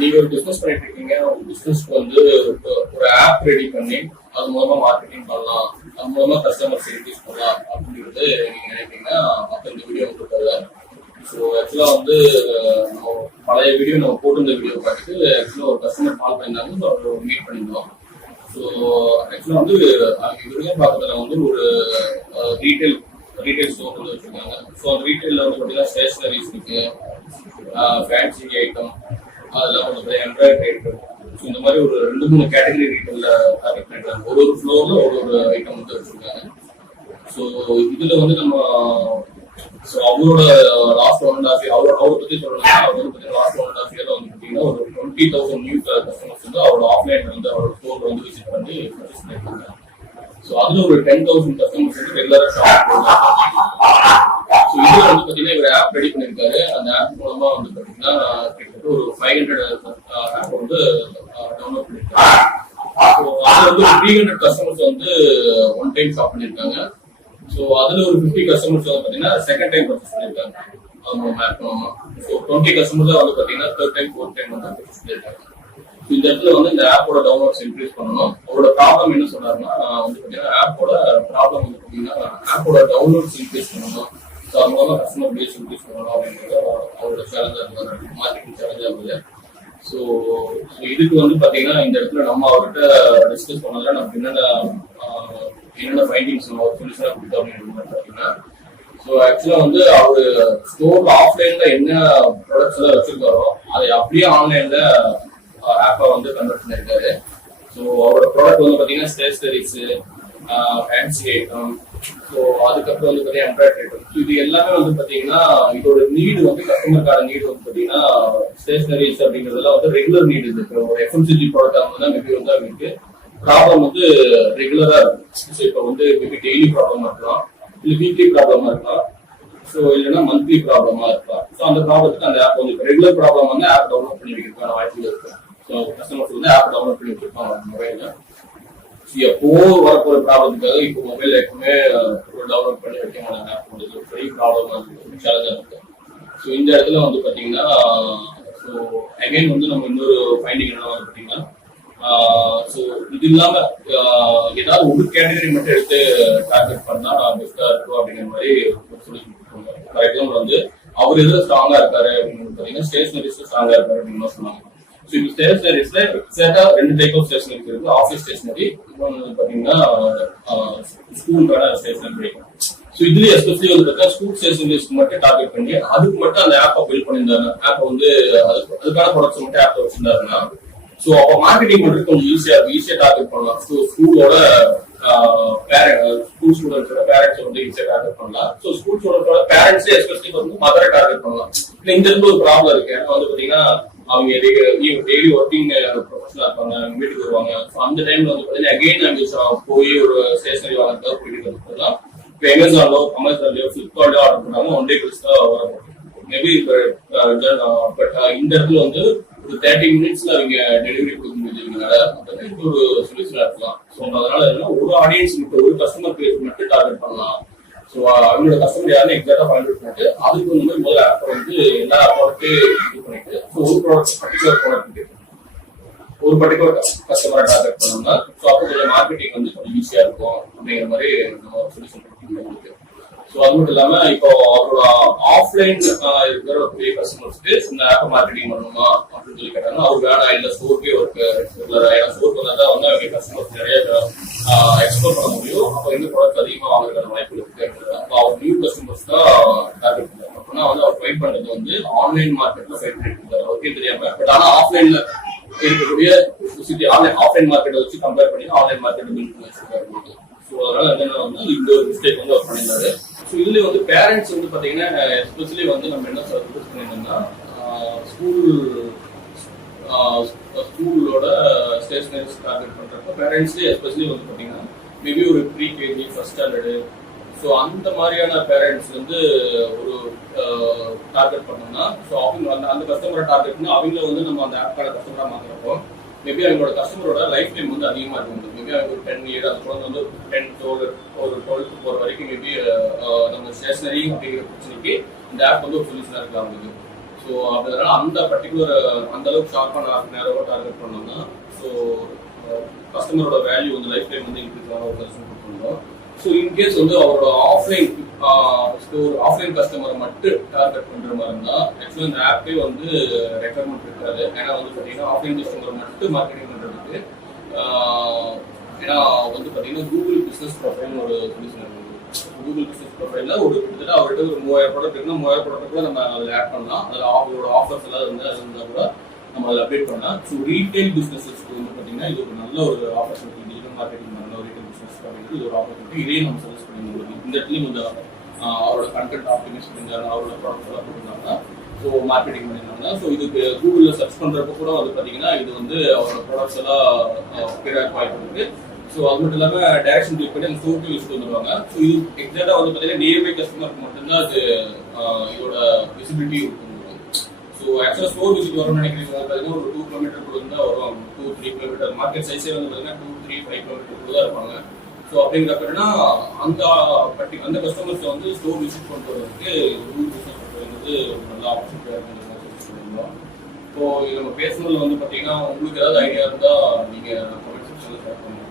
நீங்க ஒரு பிசினஸ் பண்ணிட்டு இருக்கீங்க. உங்க பிசினஸ்க்கு வந்து ஒரு ஆப் ரெடி பண்ணி அது மூலமா மார்க்கெட்டிங் பண்ணலாம், அது மூலமா கஸ்டமர்ஸ் இன்க்ரீஸ் பண்ணலாம் அப்படின்றது நீங்க நினைப்பீங்கன்னா அப்ப இந்த வீடியோ உங்களுக்கு. ஸோ ஆக்சுவலா வந்து பழைய வீடியோ நம்ம போட்டிருந்த வீடியோ பார்த்துட்டு ஆக்சுவலா ஒரு கஸ்டமர் கால் பண்ணியிருந்தாங்க. ஸோ அவர் மீட் பண்ணியிருந்தோம். ஸோ ஆக்சுவலா வந்து இவருமே பார்க்கறதுல வந்து ஒரு ரீட்டைல் ஸ்டோர் வந்து வச்சிருக்காங்க. ஸோ அந்த ரீட்டைல்ல வந்து பார்த்தீங்கன்னா ஸ்டேஷனரிஸ் இருக்கு, ஃபேன்சி ஐட்டம், அதெல்லாம் வந்து எம்ப்ராய்டரி ஐட்டம். ஸோ இந்த மாதிரி ஒரு 2-3 கேட்டகரி ரீட்டைல்ல டார்கெட் பண்ணிருக்காங்க. ஒரு ஃப்ளோர்ல ஒரு ஐட்டம் வந்து வச்சிருக்காங்க. ஸோ இதுல வந்து நம்ம அவரோட லாஸ்ட் 1.5 இயர் அவரை பத்தி சொல்லணும்னா அவர் வந்து பார்த்தீங்கன்னா லாஸ்ட் 1.5 இயர்ல வந்து பார்த்தீங்கன்னா ஒரு 20,000 நியூ கஸ்டமர்ஸ் வந்து அவரோட ஆஃப்லைன்ல வந்து அவரோட ஸ்டோர் வந்து விசிட் பண்ணி பர்ச்சேஸ் பண்ணிருக்காங்க. ஸோ அதுல ஒரு 10,000 கஸ்டமர்ஸ் வந்து ரெகுலரா ஷாப் பண்ணுவாங்க. ஸோ இதுல வந்து பார்த்தீங்கன்னா இவர் ஆப் ரெடி பண்ணிருக்காரு. அந்த ஆப் மூலமா வந்து பார்த்தீங்கன்னா கிட்டத்தட்ட ஒரு 500 ஆப் வந்து டவுன்லோட் பண்ணிருக்காங்க. ஸோ அதுல வந்து 300 கஸ்டமர்ஸ் வந்து ஒன் டைம் ஷாப் பண்ணிருக்காங்க. ஸோ அதுல ஒரு 50 கஸ்டமர்ஸ் வந்து பார்த்தீங்கன்னா செகண்ட் டைம் பர்ச்சேஸ் பண்ணிருக்காங்க. அவங்க ஆப் மூலமா. ஸோ 20 கஸ்டமர்ஸ் வந்து பார்த்தீங்கன்னா தேர்ட் டைம் ஃபோர்த் டைம் வந்து பர்ச்சேஸ் பண்ணிருக்காங்க. இந்த இடத்துல வந்து இந்த ஆப்போட டவுன்லோட்ஸ் இன்க்ரீஸ் பண்ணணும். அவரோட ப்ராப்ளம் என்ன சொன்னாருன்னா வந்து பார்த்தீங்கன்னா ஆப்போட ப்ராப்ளம் வந்து பார்த்தீங்கன்னா ஆப்போட டவுன்லோட்ஸ் இன்க்ரீஸ் பண்ணணும். ஸோ அது மூலமா கஸ்டமர் பேஸ் இன்க்ரீஸ் பண்ணணும் அப்படின்றது அவரோட சேலஞ்சா இருந்தாரு, மார்க்கெட்டிங் சேலஞ்சா இருந்தது. ஸோ இதுக்கு வந்து பார்த்தீங்கன்னா இந்த இடத்துல நம்ம அவர்கிட்ட டிஸ்கஸ் பண்ணல நம்ம என்னென்ன ஃபைண்டிங்ஸ் நம்ம சொல்யூஷனா கொடுத்தோம் அப்படின்னு பார்த்தீங்கன்னா, ஸோ ஆக்சுவலா வந்து அவரு ஸ்டோர்ல ஆஃப்லைன்ல என்ன ப்ராடக்ட்ஸ் எல்லாம் வச்சிருக்காரோ அதை அப்படியே ஆன்லைன்ல ஆப்பை வந்து கன்வெர்ட் பண்ணிருக்காரு. ஸோ அவரோட ப்ராடக்ட் வந்து பார்த்தீங்கன்னா ஸ்டேஷனரிஸ், ஃபேன்சி ஐட்டம், ஸோ அதுக்கப்புறம் வந்து பார்த்தீங்கன்னா எம்ப்ராய்டரி ஐட்டம். ஸோ இது எல்லாமே வந்து பார்த்தீங்கன்னா இதோட நீடு வந்து கஸ்டமருக்கான நீடு வந்து பார்த்தீங்கன்னா ஸ்டேஷனரிஸ் அப்படிங்கிறதுலாம் வந்து ரெகுலர் நீடு இருக்கு. ஒரு எஃப்எம்சிஜி ப்ராடக்ட் அவங்க தான் மேபி வந்து அவங்களுக்கு ப்ராப்ளம் வந்து ரெகுலரா இருக்கு. ஸோ இப்போ வந்து மேபி டெய்லி ப்ராப்ளமா இருக்கலாம், இல்லை வீக்லி ப்ராப்ளமா இருக்கலாம், ஸோ இல்லைன்னா மந்த்லி ப்ராப்ளமா இருக்கலாம். ஸோ அந்த ப்ராப்ளத்துக்கு அந்த ஆப் வந்து ரெகுலர் ப்ராப்ளம் வந்து ஆப் டவுன்லோட் பண்ணி வைக்கிறதுக்கான வாய்ப்புகள் இருக்கு. ஸோ கஸ்டமர்ஸ் வந்து ஆப் டவுன்லோட் பண்ணி வச்சிருப்பாங்க மொபைல்ல. ஸோ எப்போ வரப்போற ப்ராப்ளத்துக்காக இப்போ மொபைல் எப்பவுமே டவுன்லோட் பண்ணி வைக்க மாட்டாங்க. ஆப் வந்து ஒரு பெரிய ப்ராப்ளமா இருக்கு, சேலஞ்சா இருக்கு. ஸோ இந்த இடத்துல வந்து பாத்தீங்கன்னா ஸோ அகைன் வந்து நம்ம இன்னொரு ஃபைண்டிங் என்ன வந்து பாத்தீங்கன்னா, ஸோ இது இல்லாம ஏதாவது ஒரு கேட்டகரி மட்டும் எடுத்து டார்கெட் பண்ணா பெஸ்டா இருக்கும் அப்படிங்கிற மாதிரி சொல்லி கொடுத்துருக்காங்க. ஃபார் எக்ஸாம்பிள் வந்து அவர் எதுல ஸ்ட்ராங்கா இருக்காரு அப்படின்னு பாத்தீங்கன்னா ஸ்டேஷனரிஸ்ல ஸ்ட்ராங்கா இருக்காரு அப்படின்னு சொன்னாங்க. ஸோ இப்போ ஸ்டேஷனரிஸ்ல எக்ஸாக்டா 2 டைப் ஆஃப் ஸ்டேஷனரிஸ் இருக்கு. ஆஃபீஸ் ஸ்டேஷனரி, இன்னொன்று பாத்தீங்கன்னா ஸ்கூலுக்கான ஸ்டேஷனரி. ஸோ இதுலயே எஸ்பெஷலி வந்து பார்த்தா ஸ்கூல் ஸ்டேஷனரிஸ்க்கு மட்டும் டார்கெட் பண்ணி அதுக்கு மட்டும் அந்த ஆப்பை பில்ட் பண்ணியிருந்தாங்க. ஆப்பை வந்து அதுக்கான ப்ராடக்ட்ஸ் மட்டும் ஆப்பை வச்சிருந்தாருன்னா ஸோ அப்போ மார்க்கெட்டிங் பண்றது கொஞ்சம் ஈஸியா டார்கெட் பண்ணலாம். ஸோ ஸ்கூலோட ஸ்கூல் ஸ்டூடெண்ட்ஸோட பேரண்ட்ஸ் வந்து ஈஸியா டார்கெட் பண்ணலாம். ஸோ ஸ்கூல் ஸ்டூடெண்ட்ஸோட பேரண்ட்ஸே எஸ்பெஷலி வந்து மதரை டார்கெட் பண்ணலாம். இல்லை இந்த இடத்துல ஒரு ப்ராப்ளம் இருக்கு. ஏன்னா வந்து பாத்தீங்கன்னா அவங்க டெய்லி ஒர்க்கிங் ப்ரொஃபஷனலா இருப்பாங்க, வீட்டுக்கு வருவாங்க. ஸோ அந்த டைம்ல வந்து பாத்தீங்கன்னா அகைன் அங்கே போய் ஒரு ஸ்டேஷனரி வாங்குறதுக்காக போயிட்டு வந்துலாம். இப்போ அமேசான்லயோ ஃபிளிப்கார்ட்லயோ ஆர்டர் பண்ணாங்க, ஒன் டே கழிச்சு தான் வரும். மேபி பட் இந்த இடத்துல வந்து ஒரு 30 மினிட்ஸ்ல அவங்க டெலிவரி கொடுக்க முடியுதுனால ஒரு சொல்யூஷனா இருக்கலாம். ஸோ அதனால ஒரு ஆடியன்ஸ் மட்டும் ஒரு கஸ்டமர் பேஸ் மட்டும் டார்கெட் பண்ணலாம். ஸோ அவங்களோட கஸ்டமர் யாரும் எக்ஸாக்டா பாயிண்ட் பண்ணிட்டு அதுக்கு வந்து முதல்ல ஆப் வந்து எல்லா ப்ராடக்ட்டையும் இது பண்ணிட்டு ஒரு ப்ராடக்ட் பர்டிகுலர் கஸ்டமரை டார்கெட் பண்ணோம்னா ஸோ அப்போ கொஞ்சம் மார்க்கெட்டிங் வந்து கொஞ்சம் ஈஸியா இருக்கும் அப்படிங்கிற மாதிரி நம்ம சொல்யூஷன் கொடுத்துருக்கோம். ஸோ அது மட்டும் இல்லாம இப்போ அவரோட ஆஃப்லைன் இருக்கிற பெரிய கஸ்டமர்ஸ்க்கு இந்த ஆப் மார்க்கெட்டிங் பண்ணணுமா அப்படின்னு சொல்லி கேட்டாங்கன்னா அவர் வேணாம், இல்லை ஸ்டோர்க்கே ஒர்க் ரெகுலரா. ஏன்னா ஸ்டோருக்கு வந்தா தான் வந்து அவங்க கஸ்டமர்ஸ் நிறைய எக்ஸ்ப்ளோர் பண்ண முடியும். அப்போ எந்த ப்ராடக்ட் அதிகமாக வாங்குறதுக்கான வாய்ப்பு இருக்கு. அப்போ அவர் நியூ கஸ்டமர்ஸ் தான் டார்கெட் பண்ணுறாங்க. அப்படின்னா வந்து அவர் ஃபைட் பண்றது வந்து ஆன்லைன் மார்க்கெட்ல ஃபைட் பண்ணிட்டு இருக்காரு, அவருக்கே தெரியாம. பட் ஆனால் ஆஃப்லைன்ல இருக்கக்கூடிய ஆஃப்லைன் மார்க்கெட்டை வச்சு கம்பேர் பண்ணி ஆன்லைன் மார்க்கெட் பில்ட் பண்ணி வச்சிருக்காரு. ஸோ அதனால என்னன்னா வந்து இந்த ஒரு மிஸ்டேக் வந்து அவர் பண்ணியிருந்தாரு. ஸோ இதுல வந்து பேரண்ட்ஸ் வந்து பாத்தீங்கன்னா எஸ்பெஷலி வந்து நம்ம என்ன ஃபோக்கஸ் பண்ணியிருந்தோம்னா ஸ்கூலோட ஸ்டேஷனரிஸ் டார்கெட் பண்றப்ப பேரண்ட்ஸ்லேயே எஸ்பெஷலி வந்து பாத்தீங்கன்னா மேபி ஒரு ப்ரீகேஜி, ஃபர்ஸ்ட் ஸ்டாண்டர்டு, ஸோ அந்த மாதிரியான பேரண்ட்ஸ் வந்து ஒரு டார்கெட் பண்ணோம்னா ஸோ அவங்க அந்த கஸ்டமரை டார்கெட் பண்ணி அவங்கள வந்து நம்ம அந்த ஆப்கான கஸ்டமரா மாத்துறப்போ மேபி அவங்களோட கஸ்டமரோட லைஃப் டைம் வந்து அதிகமா இருக்கும். மேபி அவங்க ஒரு 10 இயர் அந்த குழந்தை வந்து ஒரு 12th போற வரைக்கும் மேபி நம்ம ஸ்டேஷனரி அப்படிங்கிற பிரச்சனைக்கு இந்த ஆப் வந்து ஒரு சொல்யூஷனாக இருக்கு அவங்களுக்கு. ஸோ அதனால அந்த பர்டிகுலர் அந்த அளவுக்கு ஷார்ப்பாக நேரமாக டார்கெட் பண்ணோம்னா ஸோ கஸ்டமரோட வேல்யூ வந்து லைஃப் டைம் வந்து இன்க்ரீஸ் ஆன ஒரு கஸ்டமர் கொடுத்துருந்தோம். ஸோ இன்கேஸ் வந்து அவரோட ஆஃப்லைன் கஸ்டமரை மட்டும் டார்கெட் பண்ற மாதிரி இருந்தா ஆக்சுவலி இந்த ஆப்பே வந்து ரெக்கமெண்ட் இருக்காது. ஏன்னா வந்து பார்த்தீங்கன்னா ஆஃப்லைன் கஸ்டமரை மட்டும் மார்க்கெட்டிங் பண்றதுக்கு ஏன்னா வந்து பார்த்தீங்கன்னா கூகுள் பிஸ்னஸ் ப்ரொஃபைல்னு ஒரு சொல்யூஷன் இருக்கு. கூகுள் பிஸ்னஸ் ப்ரொஃபைல்ல ஒரு கிட்டத்தட்ட அவர்கிட்ட ஒரு 3000 ப்ராடக்ட் இருக்குன்னா 3000 ப்ராடக்ட் கூட நம்ம அதில் ஆட் பண்ணலாம். அதில் அவங்களோட ஆஃபர்ஸ் எல்லாம் இருந்தால் கூட நம்ம அதில் அப்டேட் பண்ணலாம். ஸோ ரீட்டைல் பிஸ்னஸஸ்க்கு வந்து பார்த்தீங்கன்னா இது ஒரு நல்ல ஒரு ஆப்பர்ச்சுனிட்டி. டிஜிட்டல் மார்க்கெட்டிங் நல்ல ஒரு ரீட்டைல் பிஸ்னஸ் அப்படிங்கிறது இது ஒரு ஆப்பர்ச்சுனிட்டி. இதையும் நம்ம சஜஸ்ட் பண்ணி இந்த இடத்துலையும் வந்து அவரோட கண்டென்ட் ஆப்டிமைஸ் பண்ணிருந்தாங்க, அவரோட ப்ராடக்ட்ஸ் எல்லாம் போட்டிருந்தாங்கன்னா ஸோ மார்க்கெட்டிங் பண்ணியிருந்தாங்க. ஸோ இதுக்கு கூகுளில் சர்ச் பண்ணுறப்ப கூட வந்து பார்த்தீங்கன்னா இது வந்து அவரோட ப்ராடக்ட்ஸ் எல்லாம் பேராக வாய்ப்பு இருக்கு. ஸோ அது மட்டும் இல்லாமல் டைரக்ஷன் கிளிக் பண்ணி அந்த ஸ்டோருக்கு யூஸ் வந்துருவாங்க. ஸோ இது எக்ஸாக்டாக வந்து பார்த்தீங்கன்னா நியர்பை கஸ்டமருக்கு மட்டும்தான் அது இதோட விசிபிலிட்டி இருக்கும். ஸோ ஆக்சுவலாக ஸ்டோர் விசிட் வரும்னு நினைக்கிறீங்க பார்த்தீங்கன்னா ஒரு 2 கிலோமீட்டருக்குள்ள தான் வருவாங்க. 2-3 கிலோமீட்டர் மார்க்கெட் சைஸே வந்து பார்த்தீங்கன்னா 2-3-5 கிலோமீட்டருக்குள்ள தான் இருப்பாங்க. ஸோ அப்படிங்கிறப்பனா அந்த கஸ்டமர்ஸ் வந்து ஸ்டோர் விசிட் பண்ணிட்டு வரதுக்கு கூகுள் பிஸ்னஸ் வந்து ஒரு நல்ல ஆப்பர்ச்சுனிட்டியாக இருக்குன்னு சொல்லியிருந்தோம். இப்போ நம்ம பேசுனதுல வந்து பார்த்தீங்கன்னா உங்களுக்கு ஏதாவது ஐடியா இருந்தால் நீங்கள் கமெண்ட் செக்ஷனில் ஷேர் பண்ணுங்க.